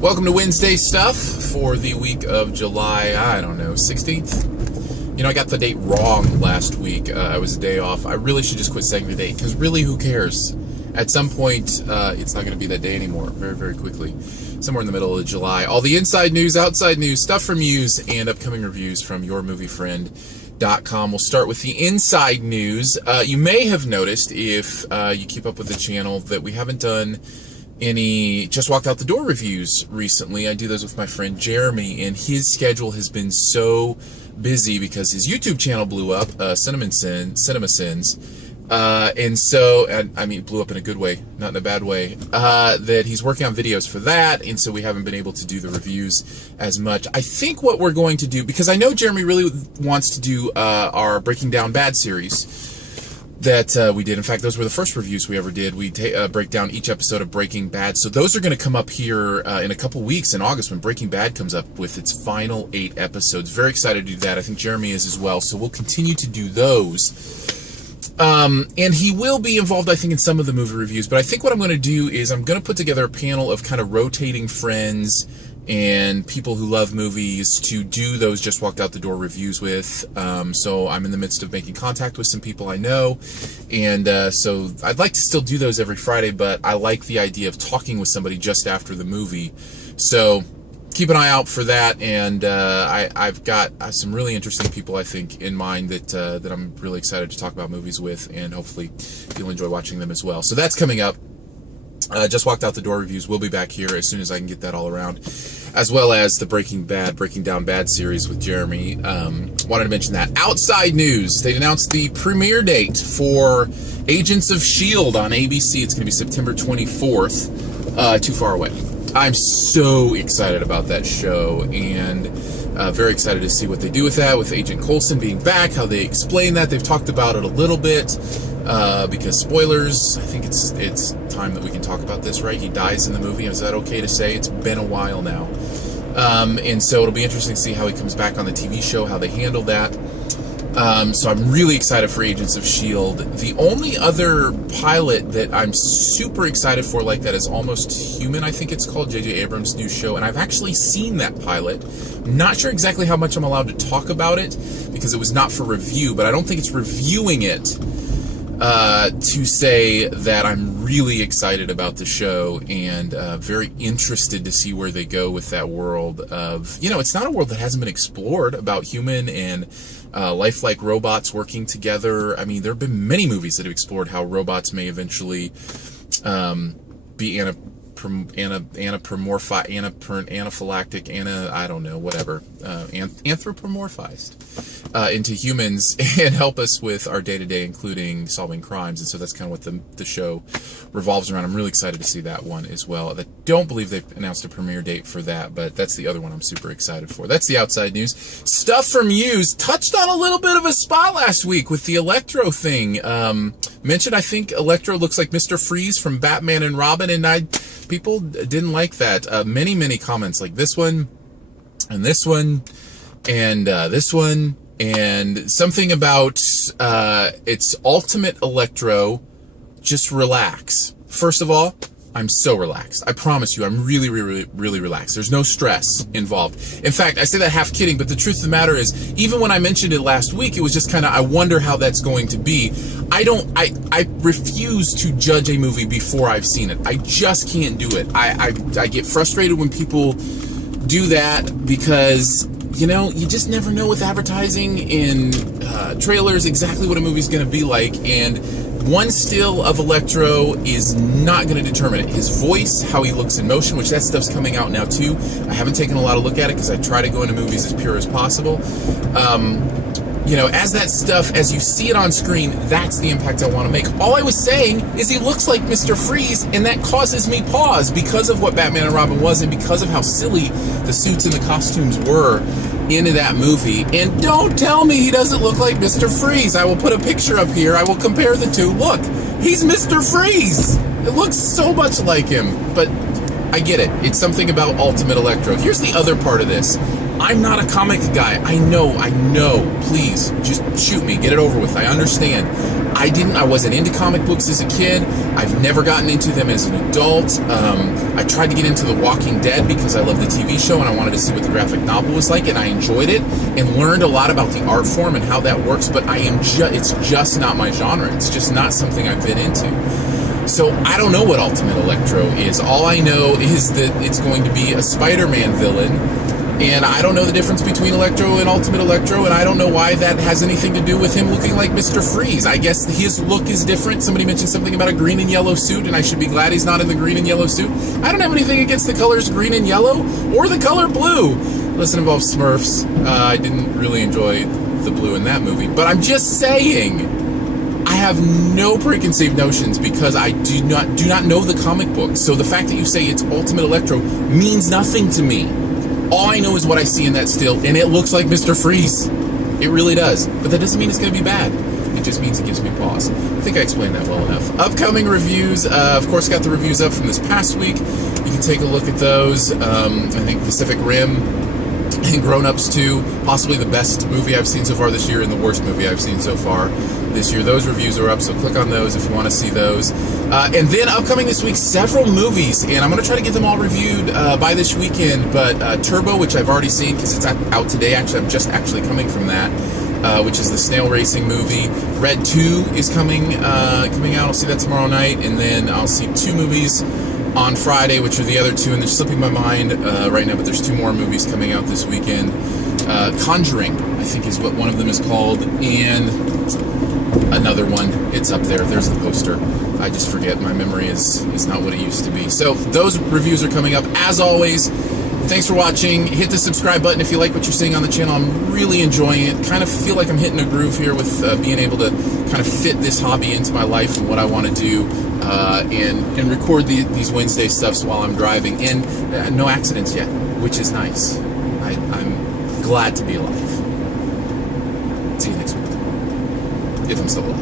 Welcome to Wednesday Stuff for the week of July, 16th. You know, I got the date wrong last week. I was a day off. I really should just quit saying the date, because really, who cares? At some point, it's not going to be that day anymore, very, very quickly. Somewhere in the middle of July. All the inside news, outside news, stuff from news, and upcoming reviews from yourmoviefriend.com. We'll start with the inside news. You may have noticed, if you keep up with the channel, that we haven't done any Just Walked Out the Door reviews recently. I do those with my friend Jeremy, and his schedule has been so busy because his YouTube channel blew up, Cinema Sins, and I mean, blew up in a good way, not in a bad way, that he's working on videos for that, and so we haven't been able to do the reviews as much. I think what we're going to do, because I know Jeremy really wants to do our Breaking Down Bad series that we did. In fact, those were the first reviews we ever did. We break down each episode of Breaking Bad. So those are going to come up here in a couple weeks in August when Breaking Bad comes up with its final 8 episodes. Very excited to do that. I think Jeremy is as well. So we'll continue to do those. And he will be involved, I think, in some of the movie reviews. But I think what I'm going to do is I'm going to put together a panel of kind of rotating friends and people who love movies to do those Just Walked Out the Door reviews with. So I'm in the midst of making contact with some people I know, and so I'd like to still do those every Friday, but I like the idea of talking with somebody just after the movie. So keep an eye out for that, and I've got some really interesting people, I think, in mind that I'm really excited to talk about movies with, and hopefully you'll enjoy watching them as well. So that's coming up. Just Walked Out the Door reviews will be back here as soon as I can get that all around, as well as the Breaking Down Bad series with Jeremy. Wanted to mention that. Outside news, they announced the premiere date for Agents of S.H.I.E.L.D. on ABC. It's going to be September 24th. Too far away. I'm so excited about that show, and very excited to see what they do with that, with Agent Coulson being back, how they explain that. They've talked about it a little bit, because spoilers, I think it's time that we can talk about this, right? He dies in the movie. Is that okay to say? It's been a while now. And so it'll be interesting to see how he comes back on the TV show, how they handle that. So I'm really excited for Agents of S.H.I.E.L.D. The only other pilot that I'm super excited for like that is Almost Human, I think it's called, JJ Abrams' new show, and I've actually seen that pilot. I'm not sure exactly how much I'm allowed to talk about it because it was not for review, but I don't think it's reviewing it to say that I'm really excited about the show and very interested to see where they go with that world of, it's not a world that hasn't been explored about human and lifelike robots working together. I mean, there have been many movies that have explored how robots may eventually be anthropomorphized into humans and help us with our day-to-day, including solving crimes. And so that's kind of what the show revolves around. I'm really excited to see that one as well. I don't believe they've announced a premiere date for that, but that's the other one I'm super excited for. That's the outside news. Stuff from Muse touched on a little bit of a spot last week with the Electro thing. Mentioned, I think, Electro looks like Mr. Freeze from Batman and Robin, and people didn't like that. Many comments like this one, and this one, and this one, and something about it's ultimate Electro. Just relax. First of all, I'm so relaxed. I promise you, I'm really relaxed. There's no stress involved. In fact, I say that half kidding, but the truth of the matter is, even when I mentioned it last week, it was just kind of, I wonder how that's going to be. I refuse to judge a movie before I've seen it. I just can't do it. I get frustrated when people do that because, you just never know with advertising and trailers exactly what a movie's going to be like, and one still of Electro is not going to determine it. His voice, how he looks in motion, which that stuff's coming out now too. I haven't taken a lot of look at it because I try to go into movies as pure as possible. As that stuff, as you see it on screen, that's the impact I want to make. All I was saying is he looks like Mr. Freeze, and that causes me pause because of what Batman and Robin was and because of how silly the suits and the costumes were into that movie. And don't tell me he doesn't look like Mr. Freeze. I will put a picture up here. I will compare the two. Look, he's Mr. Freeze. It looks so much like him. But I get it. It's something about Ultimate Electro. Here's the other part of this. I'm not a comic guy. I know. Please, just shoot me. Get it over with. I understand. I wasn't into comic books as a kid. I've never gotten into them as an adult. I tried to get into The Walking Dead because I love the TV show and I wanted to see what the graphic novel was like, and I enjoyed it and learned a lot about the art form and how that works, but it's just not my genre. It's just not something I've been into. So I don't know what Ultimate Electro is. All I know is that it's going to be a Spider-Man villain, and I don't know the difference between Electro and Ultimate Electro, and I don't know why that has anything to do with him looking like Mr. Freeze. I guess his look is different. Somebody mentioned something about a green and yellow suit, and I should be glad he's not in the green and yellow suit. I don't have anything against the colors green and yellow, or the color blue, unless it involves Smurfs. I didn't really enjoy the blue in that movie, but I'm just saying, I have no preconceived notions because I do not know the comic book. So the fact that you say it's Ultimate Electro means nothing to me. All I know is what I see in that still, and it looks like Mr. Freeze. It really does. But that doesn't mean it's going to be bad. It just means it gives me pause. I think I explained that well enough. Upcoming reviews, of course, got the reviews up from this past week. You can take a look at those. I think Pacific Rim and Grown Ups 2, possibly the best movie I've seen so far this year and the worst movie I've seen so far this year. Those reviews are up, so click on those if you want to see those. And then upcoming this week, several movies, and I'm going to try to get them all reviewed by this weekend, but Turbo, which I've already seen because it's out today, actually, I'm just actually coming from that, which is the snail racing movie. Red 2 is coming out, I'll see that tomorrow night, and then I'll see 2 movies on Friday, which are the other 2, and they're slipping my mind right now, but there's 2 more movies coming out this weekend. Conjuring, I think is what one of them is called, and another one. It's up there. There's the poster. I just forget. My memory is not what it used to be. So those reviews are coming up. As always, thanks for watching. Hit the subscribe button if you like what you're seeing on the channel. I'm really enjoying it. Kind of feel like I'm hitting a groove here with being able to kind of fit this hobby into my life and what I want to do, and record these Wednesday stuffs while I'm driving. And no accidents yet, which is nice. I'm glad to be alive. See you next week. If I'm still alive.